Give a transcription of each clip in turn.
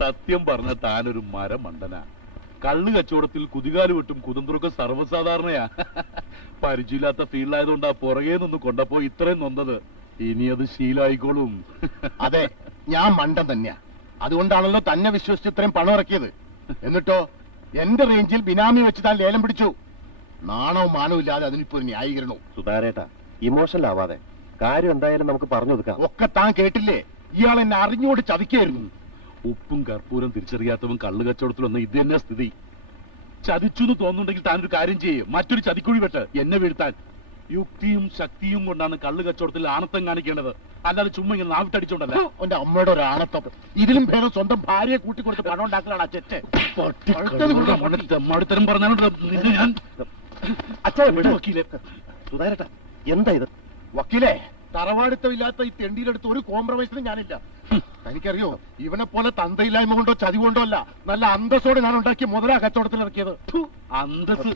സത്യം പറഞ്ഞ താനൊരു മരമണ്ടനാ. കള്ളു കച്ചവടത്തിൽ കുതികാല് വിട്ടും കുതന്ത്രൊക്കെ സർവ്വസാധാരണയാ. പരിചയമില്ലാത്ത ഫീൽഡായതുകൊണ്ടാ പുറകെ നിന്ന് കൊണ്ടപ്പോ ഇത്രയും നൊന്നത്. ഇനി അത് ശീലായിക്കോളും. അതെ, ഞാൻ മണ്ടൻ തന്നെയാ. അതുകൊണ്ടാണല്ലോ തന്നെ വിശ്വസിച്ച് ഇത്രയും പണം ഇറക്കിയത്. എന്നിട്ടോ എന്റെ റേഞ്ചിൽ ബിനാമി വെച്ച് താൻ ലേലം പിടിച്ചു. നാണവും മാനവും ഇല്ലാതെ അതിനിപ്പോ ഒരു ന്യായീകരണവും. സുധാരേട്ടാ, ഇമോഷണൽ ആവാതെ കാര്യം എന്തായാലും നമുക്ക് പറഞ്ഞു കൊടുക്കാം. ഒക്കെ താൻ കേട്ടില്ലേ? ഇയാൾ എന്നെ അറിഞ്ഞുകൊണ്ട് ചതിക്കായിരുന്നു. ഉപ്പും കർപ്പൂരം തിരിച്ചറിയാത്തവൻ കള്ളു കച്ചവടത്തിലൊന്നും ഇത് തന്നെ സ്ഥിതി. ചതിച്ചു എന്ന് തോന്നുന്നുണ്ടെങ്കിൽ താനൊരു കാര്യം ചെയ്യേ, മറ്റൊരു ചതിക്കുഴി വെട്ട് എന്നെ വീഴ്ത്താൻ. യുക്തിയും ശക്തിയും കൊണ്ടാണ് കള്ളു കച്ചവടത്തിൽ ആണത്തം കാണിക്കേണ്ടത്, അല്ലാതെ ചുമ്മാ ഇങ്ങനെ നാവിട്ടടിച്ചോണ്ടല്ല. എന്റെ അമ്മയുടെ ഒരു ആണത്തം. ഇതിലും ഭേദം സ്വന്തം ഭാര്യയെ കൂട്ടിക്കൊടുത്ത് പണം ഉണ്ടാക്കലാണ് അച്ഛൻ. മടുത്തരം പറഞ്ഞാലുണ്ട് നിന്നെ ഞാൻ. വക്കീലെ, സുധാരേട്ടാ, എന്താ ഇത്? വക്കീലെ, തറവാടിത്തമില്ലാത്ത ഈ തെണ്ടിയിലെടുത്ത് ഒരു കോംപ്രമൈസിനും ഞാനില്ല. തനിക്കറിയോ, ഇവനെ പോലെ തന്തയില്ലായ്മ കൊണ്ടോ ചതി കൊണ്ടോ അല്ല, നല്ല അന്തസ്സോടെ ഞാൻ ഉണ്ടാക്കിയ മുതലാ കച്ചവടത്തിൽ ഇറക്കിയത്. അന്തസ്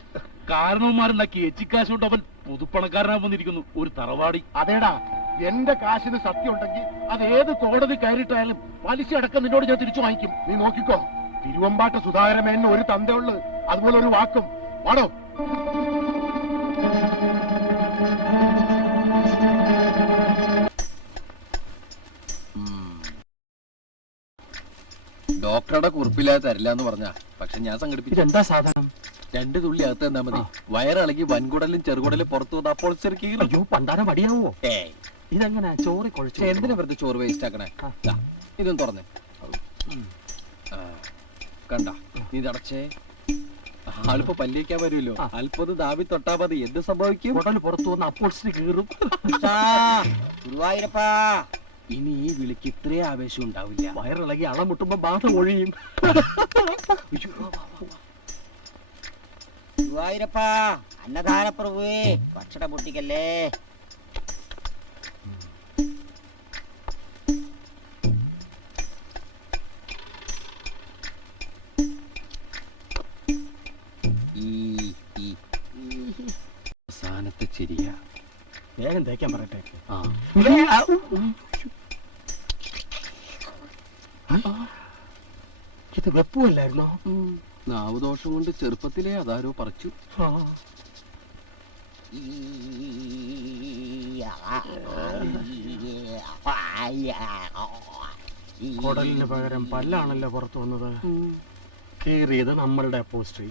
കാരണവന്മാരുണ്ടാക്കി എച്ചിക്കാശ് കൊണ്ട് അവൻ പുതുപ്പണക്കാരനാ വന്നിരിക്കുന്നു, ഒരു തറവാടി. അതേടാ, എന്റെ കാശിന് സത്യം ഉണ്ടെങ്കിൽ അത് ഏത് കോടതി കയറിയിട്ടായാലും പലിശ അടക്കം നിന്നോട് ഞാൻ തിരിച്ചു വാങ്ങിക്കും. നീ നോക്കിക്കോ. തിരുവമ്പാട്ട് സുധാകരമേനു ഒരു തന്തയുള്ളു, അതുപോലെ ഒരു വാക്കും. വാടോ. ഡോക്ടറുടെ കുറിപ്പില്ലാതെ തരില്ല എന്ന് പറഞ്ഞ, പക്ഷെ ഞാൻ സംഘടിപ്പിച്ചു. എന്താ സാധനം? 2 തുള്ളി അകത്ത് തന്നാ മതി. വയറിളകി വൻകുടലും ചെറുകുടലും പുറത്തു വന്ന് അപ്പോൾ അയ്യോ, പണ്ടാരം മടിയാവോ? ഏയ്, ഇതെങ്ങനെ ചോറ് കുഴച്ച്? എന്തിനാ വെറുതെ ചോറ് വേസ്റ്റ് ആക്കണേ? ഇതൊന്നും തുറന്നേ. കണ്ട, നീ തടച്ചേ. ആളിപ്പോ പല്ലിക്കാൻ വരുമല്ലോ, അല്പത് ദാവി തൊട്ടാ മതി. എന്ത് സംഭവിക്കും? കുടൽ പുറത്തു വന്ന് അപ്പോൾ കീറും. ഗുരുവായൂരപ്പാ, ഇനി ഈ വിളിക്ക് ഇത്രേ ആവേശം ഉണ്ടാവില്ല. വയറിളകി അളമുട്ടുമ്പോ ബാധ ഒഴിയും. ഗുരുവായൂരപ്പാ, അന്നദാനപ്രഭുവേ, ഭക്ഷണം പൊട്ടിക്കല്ലേ. അവസാനത്തെ ശരിയാ. വേഗം തേക്കാൻ പറയട്ടെ. ഇത് വെപ്പുമല്ലായിരുന്നോ? നാവുദോഷം കൊണ്ട് ചെറുപ്പത്തിലേ അതാരോ പറിച്ചു. കുടലിന് പകരം പല്ലാണല്ലോ പുറത്തു വന്നത്. കീറിയത് നമ്മളുടെ അപ്പോസ്ട്രി.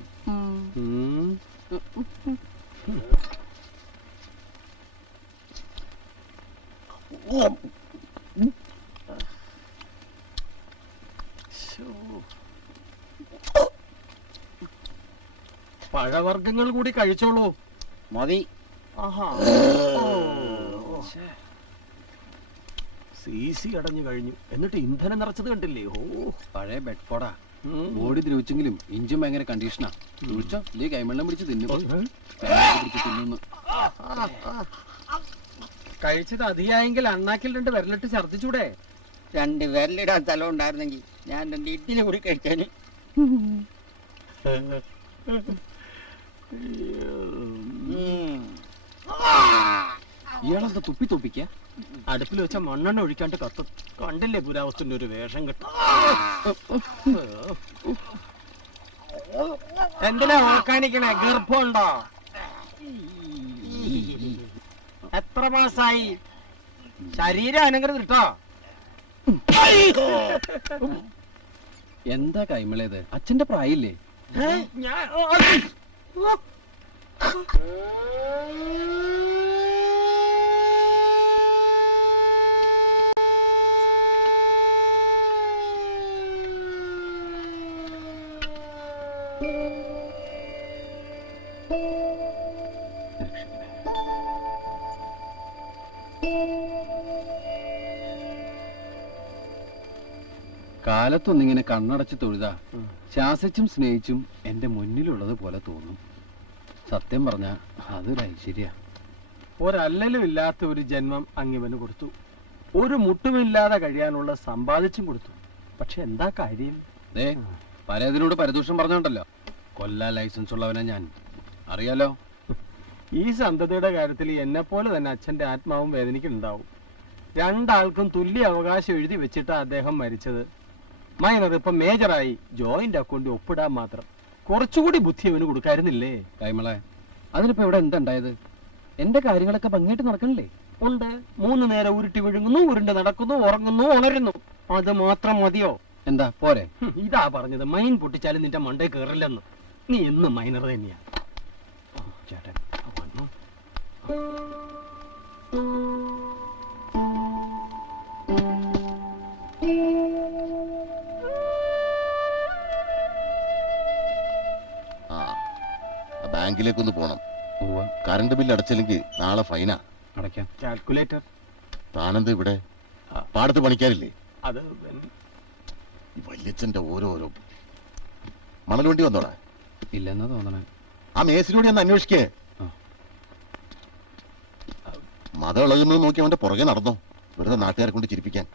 പഴവർഗ്ഗങ്ങൾ കൂടി കഴിച്ചോളൂ. മതി. സി അടഞ്ഞു കഴിഞ്ഞു. എന്നിട്ട് ഇന്ധനം നിറച്ചത് കണ്ടില്ലേ? ഓ, പഴയ ബെഡ്ഫോർഡാ. ബോഡി ദ്രവിച്ചെങ്കിലും ഇഞ്ചും ഭയങ്കര കണ്ടീഷനാ. കുഴിച്ചോ, ഇല്ലേ കൈമണ്ണം പിടിച്ച് തിന്നുന്നു. കഴിച്ചത് അധികമായെങ്കിൽ അണ്ണാക്കിൽ 2 വിരലിട്ട് ഛർദിച്ചൂടെ? 2 വിരലിടാൻ സ്ഥലം ഉണ്ടായിരുന്നെങ്കിൽ ഞാൻ 2 ഇഡ്ഡലി കൂടി കഴിക്കാന്. ഇയാളെന്താ തുപ്പി തോപ്പിക്ക? അടുപ്പിൽ വെച്ച മണ്ണെണ്ണ ഒഴിക്കാണ്ട് കത്തും. കണ്ടില്ലേ പുരാവസ്തുന്റെ ഒരു വേഷം കെട്ടും. എന്തിനാ ഓർക്കാനിക്കണേ? ഗർഭമുണ്ടോ? എത്ര മാസായി? ശരീരം അനങ്ങരുത് കേട്ടോ. എന്താ കൈമളേത്? അച്ഛന്റെ പ്രായില്ലേ? കാലത്തൊന്നിങ്ങനെ കണ്ണടച്ച് തൊഴുതാ ശാസിച്ചും സ്നേഹിച്ചും എന്റെ മുന്നിലുള്ളത് പോലെ തോന്നും. സത്യം പറഞ്ഞ അതൊരു ഐശ്വര്യ. ഒരല്ലലും ഇല്ലാത്ത ഒരു ജന്മം അങ്ങിവന് കൊടുത്തു. ഒരു മുട്ടുമില്ലാതെ കഴിയാനുള്ള സമ്പാദിച്ചും കൊടുത്തു. പക്ഷെ എന്താ കാര്യം? പരേതിനോട് പരദൂഷണം പറഞ്ഞോണ്ടല്ലോ. കൊല്ലാൻ ലൈസൻസ് ഉള്ളവനാ ഞാൻ, അറിയാലോ. ഈ സന്തതിയുടെ കാര്യത്തിൽ എന്നെ പോലെ തന്നെ അച്ഛന്റെ ആത്മാവും വേദനിക്കുന്നുണ്ടാവും. രണ്ടാൾക്കും തുല്യ അവകാശം എഴുതി വെച്ചിട്ടാ അദ്ദേഹം മരിച്ചത്. മൈനർ ഇപ്പൊ മേജറായി, ജോയിന്റ് അക്കൗണ്ടിൽ ഒപ്പിടാൻ മാത്രം. കുറച്ചുകൂടി ബുദ്ധി അവന് കൊടുക്കായിരുന്നില്ലേ? കൈമളെ, അതിനിപ്പോ ഇവിടെ എന്താ ഉണ്ടായത്? എന്റെ കാര്യങ്ങളൊക്കെ ഭംഗിയായിട്ട് നടക്കണില്ലേ? ഉണ്ട്. 3 നേരം ഉരുട്ടി വിഴുങ്ങുന്നു, ഉരുണ്ട് നടക്കുന്നു, ഉറങ്ങുന്നു, ഉണരുന്നു. അത് മാത്രം മതിയോ? എന്താ പോരെ? ഇതാ പറഞ്ഞത്, മൈൻ പൊട്ടിച്ചാലും നിന്റെ മണ്ടേ കയറില്ലെന്ന്. നീ എന്ന് മൈനർ തന്നെയാ. ചേട്ടൻ വന്നു. ബാങ്കിലേക്കൊന്ന് പോണം. പോവാ, കറണ്ട് ബില്ല് അടച്ചില്ലെങ്കിൽ നാളെ ഫൈനാ. അടയ്ക്കാം. കാൽക്കുലേറ്റർ താനെന്ത് ഇവിടെ? പാടത്ത് പണിക്കാരില്ലേ? അത് ഈ വല്യച്ഛന്റെ ഓരോരോ. മണൽ വണ്ടി വന്നോടാ? ഇല്ലെന്നാ തോന്നണേ. ആ മേസിനോട് ഒന്ന് അന്വേഷിക്കേ. ആ. മതം ഇളകുന്നത് നോക്കി അവന്റെ പുറകെ നടന്നോ, വെറുതെ നാട്ടുകാരെ കൊണ്ട് ചിരിപ്പിക്കാൻ.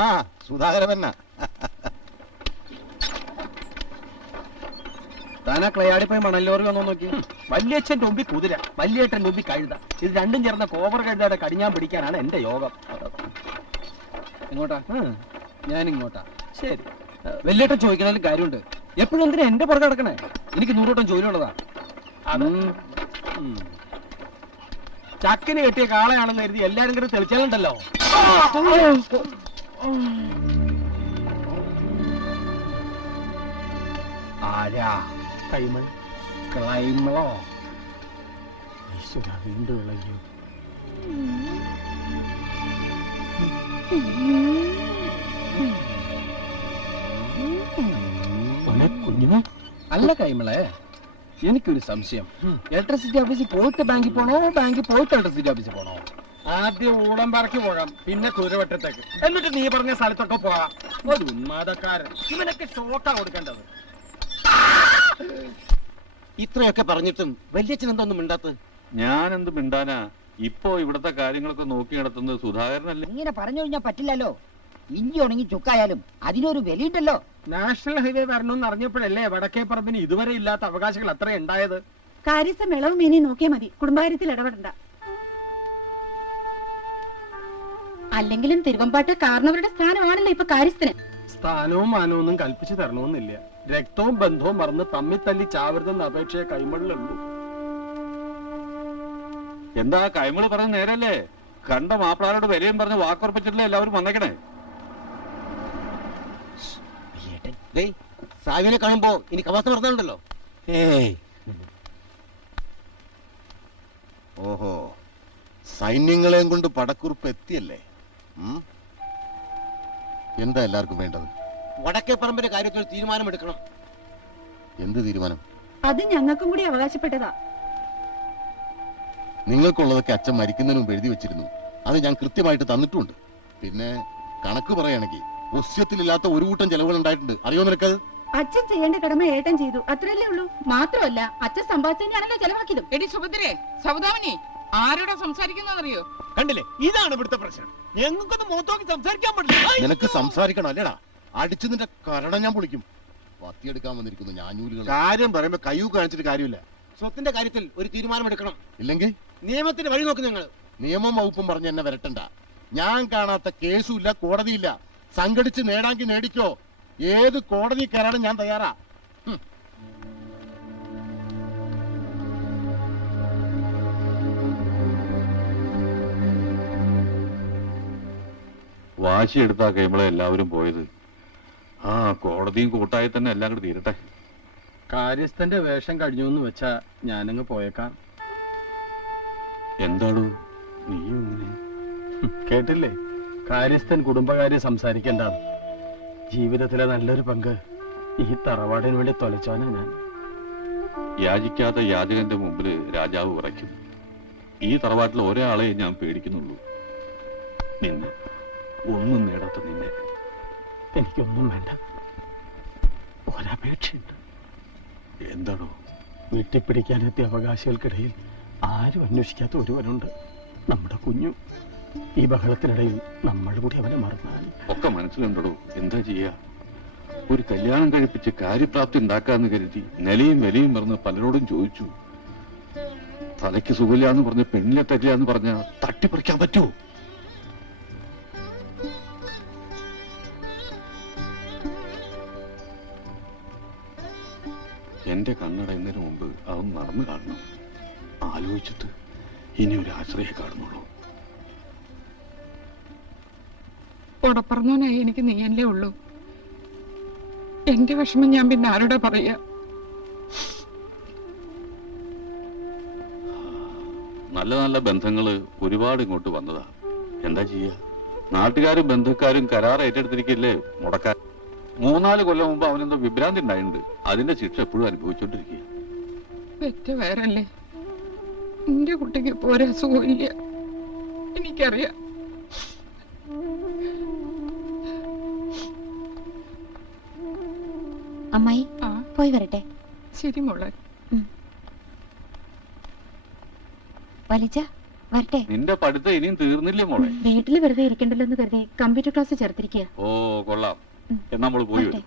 ആ സുധാകരൻ താനാ ക്ലയാടി പോയി മണലോറി വന്നോ നോക്കി. വല്യച്ഛന്റെ മുമ്പിൽ കുതിര, വല്യേട്ടന്റെ മുമ്പിൽ കഴുത. ഇത് രണ്ടും ചേർന്ന കോവർ കഴുതയുടെ കടിഞ്ഞാൻ പിടിക്കാനാണ് എന്റെ യോഗം. എങ്ങോട്ടാ? ഞാൻ ഇങ്ങോട്ടാ. ശരി. വലിയേട്ടൻ ചോദിക്കണതിൽ കാര്യമുണ്ട്. എപ്പോഴും എന്തിനാ എന്റെ പുറകെ നടക്കണേ? എനിക്ക് 100 വട്ടം ജോലി ഉള്ളതാ. അത് ചക്കിന് കെട്ടിയ കാളയാണെന്ന് കരുതി എല്ലാരും കൂടെ തെളിച്ചാലുണ്ടല്ലോ. ആരാ? കൈമൾ. ക്ലൈമളോ? ഈശ്വര, വീണ്ടും ഇളകി. കുഞ്ഞിനെ അല്ല കൈമളെ, എനിക്കൊരു സംശയം. ഇലക്ട്രിസിറ്റി ഓഫീസിൽ പോയിട്ട് ബാങ്കിൽ പോണോ, ബാങ്കിൽ പോയിട്ട് ഇലക്ട്രിസിറ്റി ഓഫീസിൽ പോണോ? ആദ്യം ഊളംപാറയ്ക്ക് പോകാം, പിന്നെ കുതിരവട്ടത്തേക്ക്, എന്നിട്ട് നീ പറഞ്ഞ സ്ഥലത്തൊക്കെ പോകാം. ഒരു ഉന്മാദക്കാരൻ. ഇവനൊക്കെ ഷോക്കാ കൊടുക്കേണ്ടത്. ഇത്രയൊക്കെ പറഞ്ഞിട്ടും വല്യച്ഛൻ എന്തൊന്നും മിണ്ടാത്തത്? ഞാൻ എന്ത് മിണ്ടാനാ? ഇപ്പോ ഇവിടത്തെ കാര്യങ്ങളൊക്കെ നോക്കി നടത്തുന്നത് സുധാകരനല്ലേ? ഇങ്ങനെ പറഞ്ഞു കഴിഞ്ഞാൽ പറ്റില്ലല്ലോ. ഇഞ്ചി ഉണങ്ങി ചുക്കായാലും അതിനൊരു വിലയുണ്ടല്ലോ. നാഷണൽ ഹൈവേ വരണമെന്ന് അറിഞ്ഞപ്പോഴല്ലേ വടക്കേപ്പറമ്പിന് ഇതുവരെ ഇല്ലാത്ത അവകാശങ്ങൾ അത്ര ഉണ്ടായത്. കാര്യസ്ഥം ഇളവും മീനി നോക്കിയാ മതി, കുടുംബകാര്യത്തിൽ ഇടപെടണ്ട. അല്ലെങ്കിലും തിരുവമ്പാട്ട് കാരണവരുടെ സ്ഥാനമാണല്ലോ ഇപ്പൊ കാര്യസ്ഥന്. സ്ഥാനവും മാനവും ഒന്നും കൽപ്പിച്ചു തരണമെന്നില്ല. രക്തവും ബന്ധവും മറന്ന് തമ്മിൽ തല്ലി ചാവരുതെന്ന അപേക്ഷയെ കൈമളിലുള്ളൂ. എന്താ കൈമള് പറഞ്ഞ നേരല്ലേ? കണ്ട മാപ്പിളാരോട് വിലയും പറഞ്ഞ് വാക്കുറപ്പിച്ചിട്ടില്ല എല്ലാവരും വന്നേക്കണേ. സാവിനെ കാണുമ്പോ ഇനി കവാസം പറഞ്ഞുണ്ടല്ലോ. ഓഹോ, സൈന്യങ്ങളെയും കൊണ്ട് പടക്കുറിപ്പ് എത്തിയല്ലേ? എന്താ എല്ലാവർക്കും വേണ്ടത്? വടക്കേ പറമ്പിന്റെ കാര്യത്തിൽ തീരുമാനമെടുക്കണം. എന്ത് തീരുമാനം? അത് ഞങ്ങൾക്കും കൂടി അവകാശപ്പെട്ടതാ. നിങ്ങൾക്കുള്ളതൊക്കെ അച്ഛൻ മരിക്കുന്നതിന് മുമ്പ് എഴുതി വെച്ചിരുന്നു. അത് ഞാൻ കൃത്യമായിട്ട് തന്നിട്ടുണ്ട്. പിന്നെ കണക്ക് പറയുകയാണെങ്കിൽ ഒസ്യത്തിലില്ലാത്ത ഒരു കൂട്ടം ചെലവുകൾ ഉണ്ടായിട്ടുണ്ട്. അറിയോ നിനക്കത്? അച്ഛൻ ചെയ്യേണ്ട കടമ ഏട്ടൻ ചെയ്തു, അത്രയല്ലേ ഉള്ളൂ. മാത്രമല്ല അച്ഛൻ സമ്പാദിച്ചതിനാണല്ലോ ചെലവാക്കിയതും. എടി സുഭദ്രേ, സൗദാമിനി ആരോടാ സംസാരിക്കുന്നറിയോ? കണ്ടില്ലേ, ഇതാണ് ഇവിടുത്തെ പ്രശ്നം. ഞങ്ങൾക്കൊന്ന് മുഖത്തോക്കി സംസാരിക്കാൻ പറ്റില്ല. നിനക്ക് സംസാരിക്കണം അല്ലേടാ? അടിച്ചു നിന്റെ കരണം ഞാൻ പൊളിക്കും. പത്തിയെടുക്കാൻ വന്നിരിക്കുന്നു ഞാനൂലുകൾ. കാര്യം പറയുമ്പോ കയ്യൂ കാണിച്ചിട്ട് കാര്യമില്ല. സ്വത്തിന്റെ കാര്യത്തിൽ ഒരു തീരുമാനമെടുക്കണം. ഇല്ലെങ്കിൽ നിയമത്തിന്റെ വഴി നോക്കി നിങ്ങൾ. നിയമം വകുപ്പും പറഞ്ഞ് എന്നെ വരട്ടണ്ട. ഞാൻ കാണാത്ത കേസുമില്ല, കോടതിയില്ല. സംഘടിച്ച് നേടാമെങ്കിൽ നേടിക്കോ. ഏത് കോടതി കയറാനും ഞാൻ തയ്യാറാ. വാശിയെടുത്താ കൈമളെ എല്ലാവരും പോയത്. ആ കോടതിയും കൂട്ടായി തന്നെ എല്ലാം കൂടി തീരട്ടെ. കാര്യസ്ഥന്റെ വേഷം കഴിഞ്ഞു എന്ന് വെച്ചാ ഞാനങ്ങ് പോയേക്കാം. എന്താടോ നീയും ഇങ്ങനെ? കേട്ടില്ലേ, കാര്യസ്ഥൻ കുടുംബകാര്യം സംസാരിക്കേണ്ടാണ്. ജീവിതത്തിലെ നല്ലൊരു പങ്ക് ഈ തറവാടിന് വേണ്ടി തൊലച്ചാണ് ഞാൻ. യാചിക്കാത്ത യാചകന്റെ മുമ്പില് രാജാവ് വിറയ്ക്കും. ഈ തറവാട്ടിൽ ഒരാളെ ഞാൻ പേടിക്കുന്നുള്ളൂ, നിന്നെ. ഒന്നും നേടാത്ത നിന്നെ. എനിക്കൊന്നും വേണ്ട, ഒരപേക്ഷയുണ്ട്. എന്താണോ? വീട്ടിപ്പിടിക്കാനെത്തിയ അവകാശികൾക്കിടയിൽ ആരും അന്വേഷിക്കാത്ത ഒരുവനുണ്ട്, നമ്മുടെ കുഞ്ഞു. ഈ ബഹളത്തിനിടയിൽ നമ്മൾ കൂടി അവനെ മറന്നാൽ ഒക്കെ മനസ്സിലുണ്ടോ? എന്താ ചെയ്യാ? ഒരു കല്യാണം കഴിപ്പിച്ച് കാര്യപ്രാപ്തി ഉണ്ടാക്കാന്ന് കരുതി നിലയും വിലയും മറന്ന് പലരോടും ചോദിച്ചു. തലയ്ക്ക് സുഖമില്ലാന്ന് പറഞ്ഞ് പെണ്ണിനെ തരില്ലാന്ന് പറഞ്ഞ തട്ടിപ്പറിക്കാൻ പറ്റൂ? എന്റെ കണ്ണടയുന്നതിന് മുമ്പ് അതൊന്ന് നടന്നു കാണണം. ആലോചിച്ചിട്ട് ഇനി ഒരു ആശ്രയം കാണുന്നുള്ളൂ. ഉടപ്പറന്നോനായി എനിക്ക് നീയല്ലേ ഉള്ളൂ. എന്റെ വിഷമം ഞാൻ പിന്നെ ആരോടാ പറയാ? നല്ല നല്ല ബന്ധങ്ങള് ഒരുപാട് ഇങ്ങോട്ട് വന്നതാ. എന്താ ചെയ്യാ? നാട്ടുകാരും ബന്ധുക്കാരും കരാർ ഏറ്റെടുത്തിരിക്കില്ലേ മുടക്കാൻ. 3-4 കൊല്ലം മുമ്പ് അവനെന്തോ വിഭ്രാന്തി ഉണ്ടായിട്ടുണ്ട്. അതിന്റെ ശിക്ഷ എപ്പോഴും അനുഭവിച്ചോണ്ടിരിക്കുക. പെറ്റ വേറല്ലേ? എന്റെ കുട്ടിക്ക് ഇപ്പൊ ഒരു അസുഖവും ഇല്ല, എനിക്കറിയാം. അമ്മായി ആ പോയി വരട്ടെ. ശരി മോളെ. വലിച്ച വരട്ടെ. നിന്റെ പഠിത്തം ഇനിയും തീർന്നില്ലേ മോളെ? വീട്ടില് വെറുതെ ഇരിക്കണ്ടല്ലോ എന്ന് കരുതി കമ്പ്യൂട്ടർ ക്ലാസ് ചേർത്തിരിക്കുക. ഓ കൊള്ളാം. എന്നാ നമ്മള് പോയി വരും.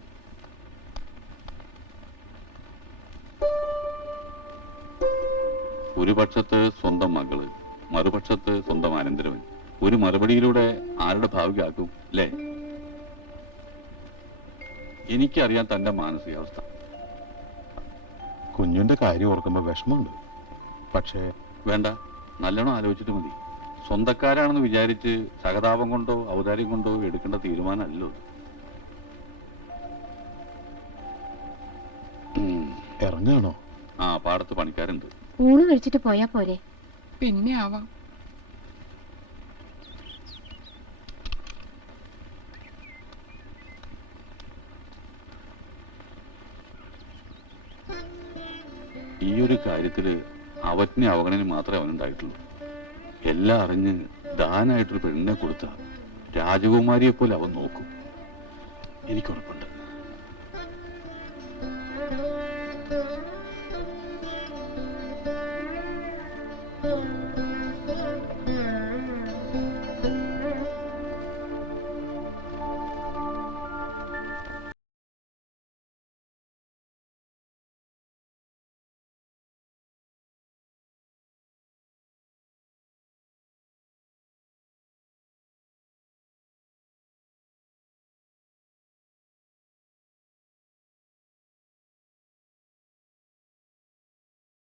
ഒരു പക്ഷത്ത് സ്വന്തം മകള്, മറുപക്ഷത്ത് സ്വന്തം അനന്തരവൻ. ഒരു മറുപടിയിലൂടെ ആരുടെ ഭാവികാക്കും അല്ലേ? എനിക്കറിയാൻ തന്റെ മാനസികാവസ്ഥ. കുഞ്ഞിന്റെ കാര്യം ഓർക്കുമ്പോ വിഷമമുണ്ട്. പക്ഷേ വേണ്ട, നല്ലോണം ആലോചിച്ചിട്ട് മതി. സ്വന്തക്കാരാണെന്ന് വിചാരിച്ച് സഹതാപം കൊണ്ടോ ഔദാര്യം കൊണ്ടോ എടുക്കേണ്ട തീരുമാനമല്ലോ. ഇറങ്ങാണോ? ആ, പാടത്ത് പണിക്കാരുണ്ട്. ഊണ് കഴിച്ചിട്ട് പോയാ പോരെ? പിന്നെ ആവാം. ഈ ഒരു കാര്യത്തില് അവജ്ഞ അവഗണന മാത്രമേ അവനുണ്ടായിട്ടുള്ളൂ. എല്ലാം അറിഞ്ഞ് ദാനായിട്ടൊരു പെണ്ണിനെ കൊടുത്ത രാജകുമാരിയെ പോലെ അവൻ നോക്കും. എനിക്കുറപ്പുണ്ട്.